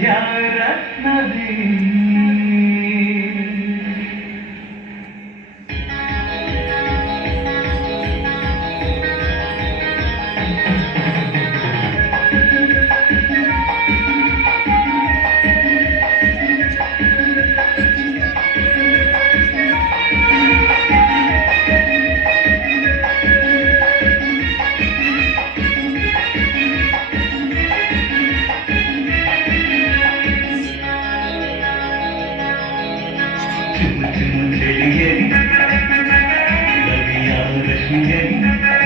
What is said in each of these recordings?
yar etmedin Thank you.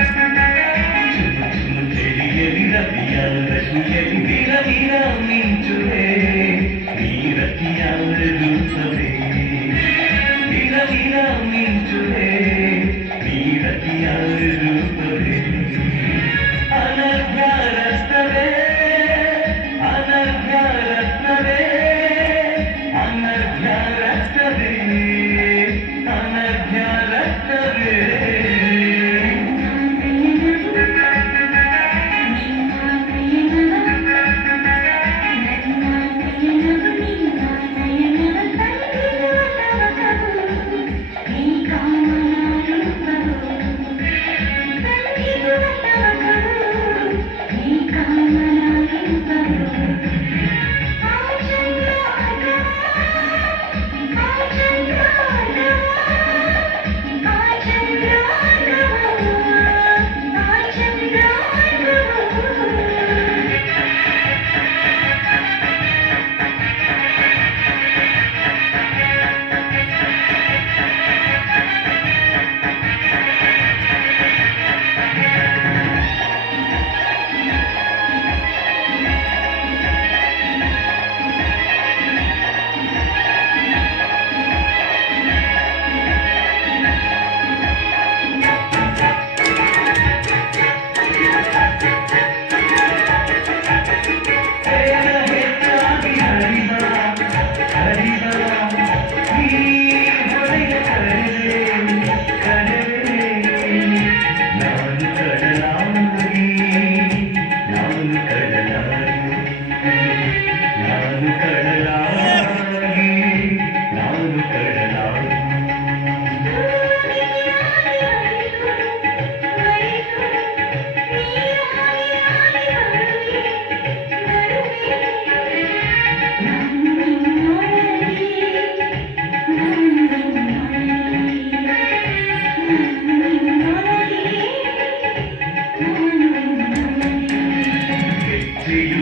see you.